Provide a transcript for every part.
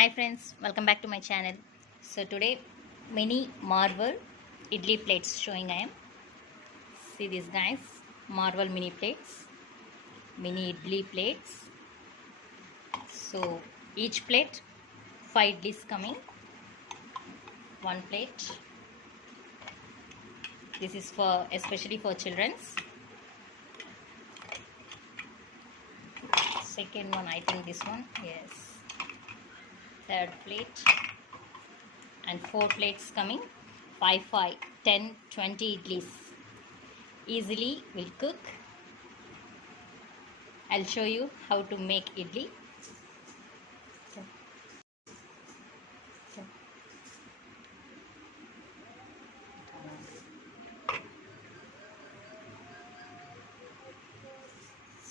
Hi friends, welcome back to my channel. So today mini Marvel idli plates showing I am. See these guys, Marvel mini plates, mini idli plates. So each plate 5 idlis coming, one plate. This is for especially for children's. Second one, I think this one, yes. Third plate and 4 plates coming. 5, 5, 10, 20 idlis. Easily will cook. I'll show you how to make idli.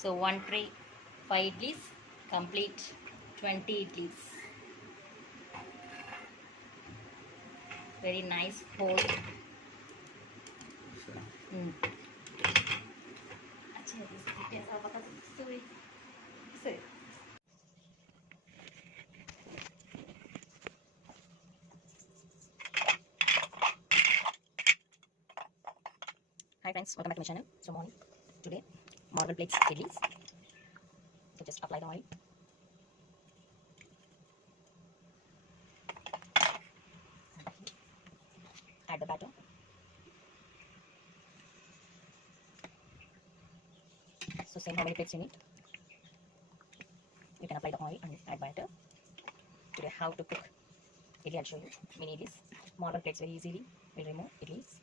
So one tray 5 idlis, complete 20 idlis. Very nice whole. Hi friends, welcome back to my channel. So morning today, Marvel plates idlis. So just apply the oil. Add the batter. So same how many plates you need. You can apply the oil and add batter. Today how to cook idli I'll show you. Mini idlis. Marble plates very easily. We'll remove idlis.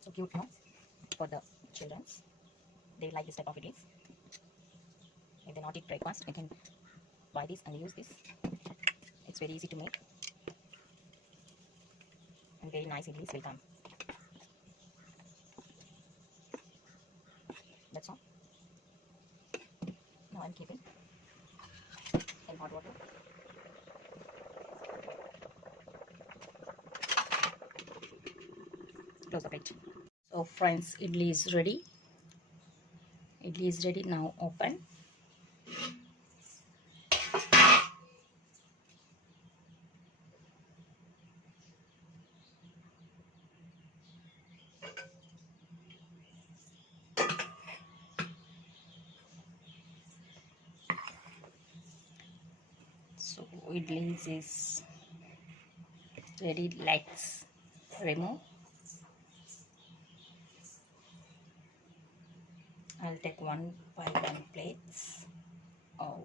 So cute now for the children. They like this type of idlis. If they not eat breakfast, they can buy this and use this. It's very easy to make and very nice idlis will come. That's all. Now I'm keeping in hot water. Close the plate. So friends, idli is ready. Idli is ready. Now open. So idlis is ready. Let's remove. I'll take one by one plates. Oh.